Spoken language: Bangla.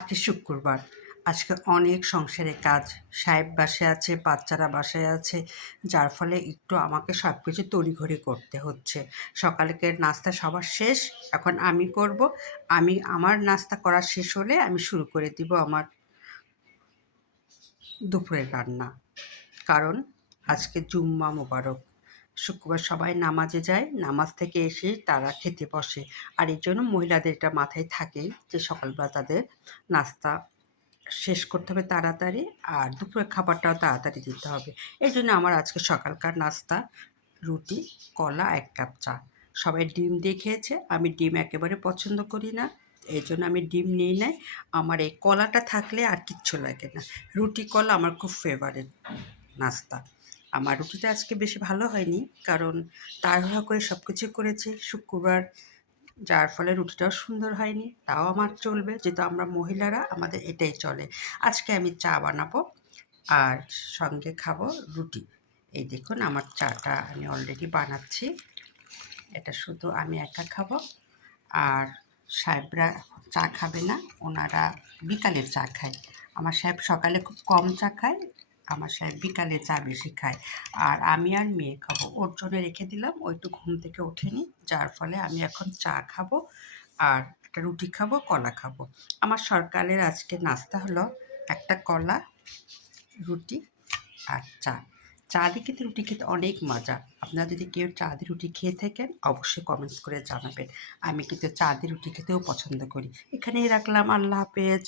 আজকে শুক্রবার। আজকে অনেক সংসারে কাজ। সাহেব বাসায় আছে, বাচ্চারা বাসায় আছে। যার ফলে একটু আমাকে সব কিছু তড়িঘড়ি করতে হচ্ছে। সকালের নাস্তা সবার শেষ। এখন আমি করব। আমার নাস্তা করা শেষ হলে আমি শুরু করে দিব আমার দুপুরের রান্না। কারণ আজকে জুম্মা মোবারক। শুক্রবার সবাই নামাজে যায়, নামাজ থেকে এসে তারা খেতে বসে। আর এই জন্য মহিলাদের এটা মাথায় থাকেই যে সকালবেলা তাদের নাস্তা শেষ করতে হবে তাড়াতাড়ি, আর দুপুরের খাবারটাও তাড়াতাড়ি দিতে হবে। এই জন্য আমার আজকে সকালকার নাস্তা রুটি, কলা, ১ কাপ চা। সবাই ডিম দিয়ে খেয়েছে, আমি ডিম একেবারে পছন্দ করি না। এই জন্য আমি ডিম নিই নাই। আমার এই কলাটা থাকলে আর কিচ্ছু লাগে না। রুটি, কলা আমার খুব ফেভারিট নাস্তা। আমার রুটিটা আজকে বেশি ভালো হয়নি, কারণ তাড়াহুড়া করে সব কিছু করেছি শুক্রবার, যার ফলে রুটিটাও সুন্দর হয়নি। তাও আমার চলবে, যেহেতু আমরা মহিলারা আমাদের এটাই চলে। আজকে আমি চা বানাবো আর সঙ্গে খাবো রুটি। এই দেখুন আমার চাটা আমি অলরেডি বানাচ্ছি। এটা শুধু আমি একা খাবো, আর সাহেবরা চা খাবে না, ওনারা বিকালের চা খায়। আমার সাহেব সকালে খুব কম চা খায়, আমার সাহেব বিকালে চা বেশি খায়। আর আমি আর মেয়ে খাবো, ওর জন্য রেখে দিলাম, ও একটু ঘুম থেকে ওঠেনি, যার ফলে আমি এখন চা খাবো আর একটা রুটি খাবো, কলা খাবো। আমার সকালের আজকে নাস্তা হলো একটা কলা, রুটি আর চা। চা দিয়ে কিন্তু রুটি খেতে অনেক মজা। আপনারা যদি কেউ চা দিয়ে রুটি খেয়ে থাকেন অবশ্যই কমেন্টস করে জানাবেন। আমি কিন্তু চা দিয়ে রুটি খেতেও পছন্দ করি। এখানেই রাখলাম, আল্লাহ হাফেজ।